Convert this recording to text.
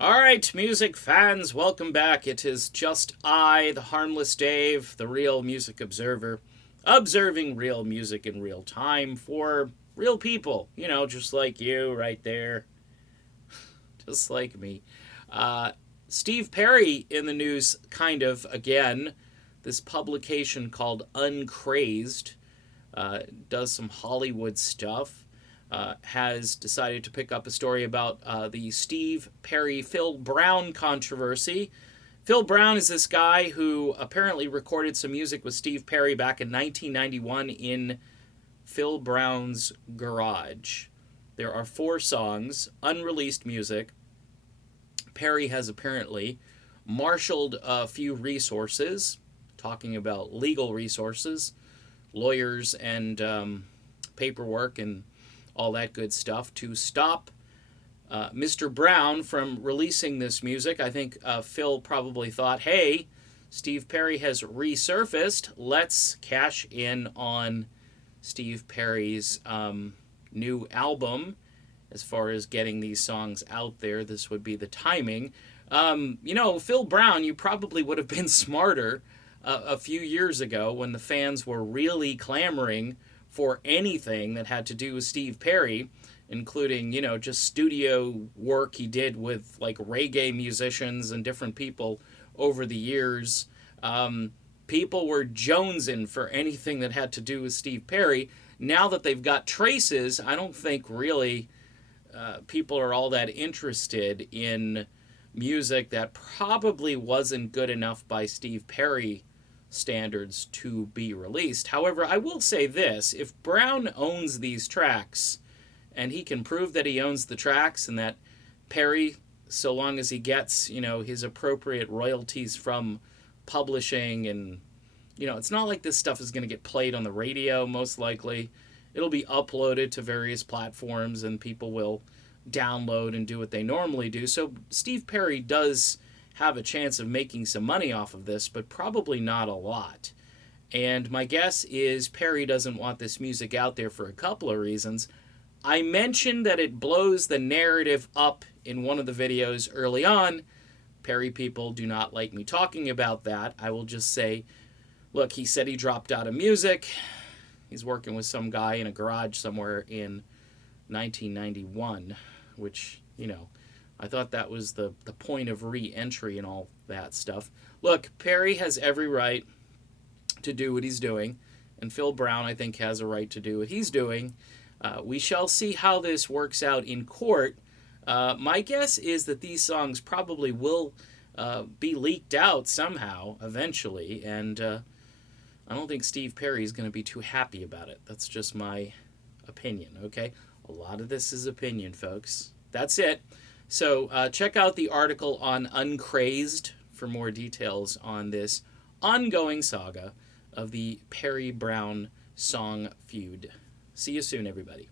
All right, music fans, welcome back. It is just I, the harmless Dave, the real music observer, observing real music in real time for real people, just like you right there, just like me. Uh, Steve Perry in the news, kind of again. This publication called Uncrazed uh, does some Hollywood stuff. Has decided to pick up a story about the Steve Perry Phil Brown controversy. Phil Brown is this guy who apparently recorded some music with Steve Perry back in 1991 in Phil Brown's garage. There are 4 songs, unreleased music. Perry has apparently marshaled a few resources, talking about legal resources, lawyers and paperwork and all that good stuff to stop Mr. Brown from releasing this music. I think Phil probably thought, hey, Steve Perry has resurfaced. Let's cash in on Steve Perry's new album. As far as getting these songs out there, this would be the timing. Phil Brown, you probably would have been smarter a few years ago when the fans were really clamoring for anything that had to do with Steve Perry, including, just studio work he did with like reggae musicians and different people over the years. People were jonesing for anything that had to do with Steve Perry. Now that they've got traces, I don't think really people are all that interested in music that probably wasn't good enough by Steve Perry standards to be released. However, I will say this, if Brown owns these tracks and he can prove that he owns the tracks and that Perry, so long as he gets, his appropriate royalties from publishing and, it's not like this stuff is going to get played on the radio, most likely. It'll be uploaded to various platforms and people will download and do what they normally do. So Steve Perry does have a chance of making some money off of this, but probably not a lot. And my guess is Perry doesn't want this music out there for a couple of reasons. I mentioned that it blows the narrative up in one of the videos early on. Perry people do not like me talking about that. I will just say, look, he said he dropped out of music. He's working with some guy in a garage somewhere in 1991, which, I thought that was the point of re-entry and all that stuff. Look, Perry has every right to do what he's doing, and Phil Brown, I think, has a right to do what he's doing. We shall see how this works out in court. My guess is that these songs probably will be leaked out somehow eventually, and I don't think Steve Perry is going to be too happy about it. That's just my opinion, okay? A lot of this is opinion, folks. That's it. So check out the article on Uncrazed for more details on this ongoing saga of the Perry Brown song feud. See you soon, everybody.